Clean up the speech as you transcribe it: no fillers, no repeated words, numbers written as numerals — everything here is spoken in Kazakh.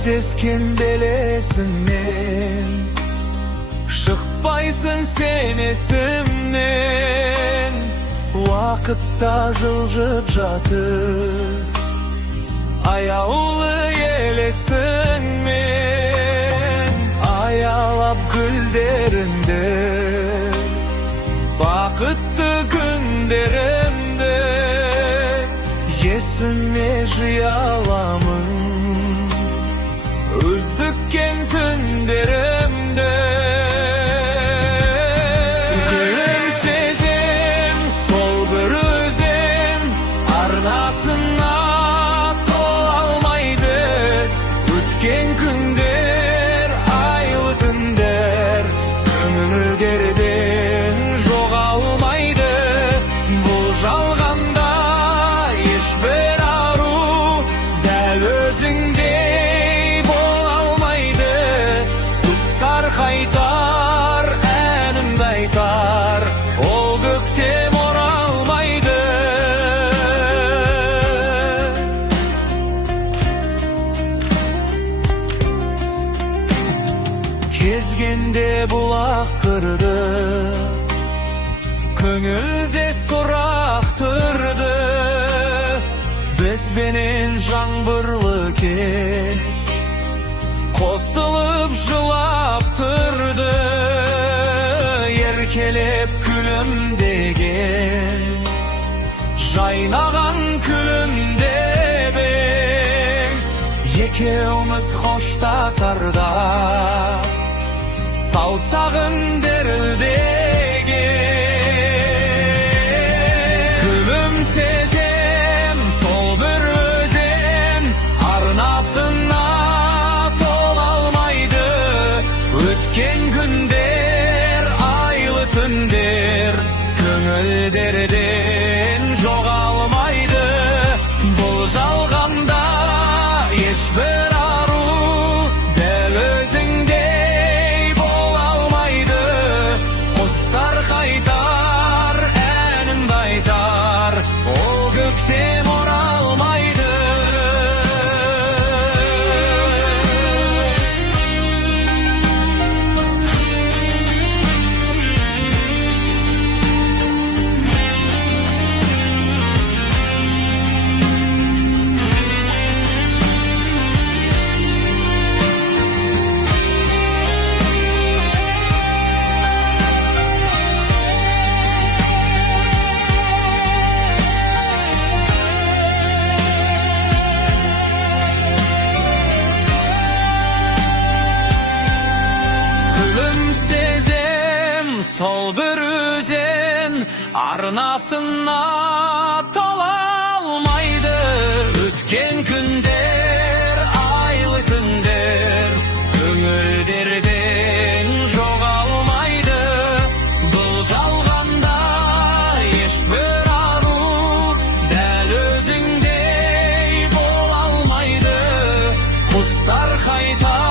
кездескен белесіңнен, шықпайсың сен есімнен. Уақытта жылжып жатыр аяулы елесіңмен. Аялап гүлдеріңді, бақытты күндерімді есіме жия аламын, өздіккен түндерімді. Gülümsezim sol bir özüm, arnasına tolalmaydı. Ötken günler aylı tünder, köngüllerden жоғалмайды. Бұл жалғанда ешбір ару дәл өзіңдей бола алмайды. Құстар қайтар, әнімді айтар, ол көктем оралмайды. Кезгенде бұлақ кірді, көңілде сұрақ тұрды. Бізбенен жаңбырлы кеш қосылып жылап тұрды. Еркелеп күлімдеген, жайнаған күлімдебең. Екеуміз хоштасарда саусағын дірілдеген. Gülümsezim sol bir özüm, arnasına tolalmaydı. Ötken günler aylı tünder, köngüllerden жоғалмайды. Бұл жалғанда ешбір ару дәл өзіңдей бола алмайды. Құстар қайтар, әнімді айтар, ол көктем оралмайды. Gülümsezim sol bir özün, arnasına tolalmaydı. Ötken günler aylı tünder, köngüllerden жоғалмайды. Бұл жалғанда ешбір ару дәл өзіңдей бола алмайды. Құстар қайтар,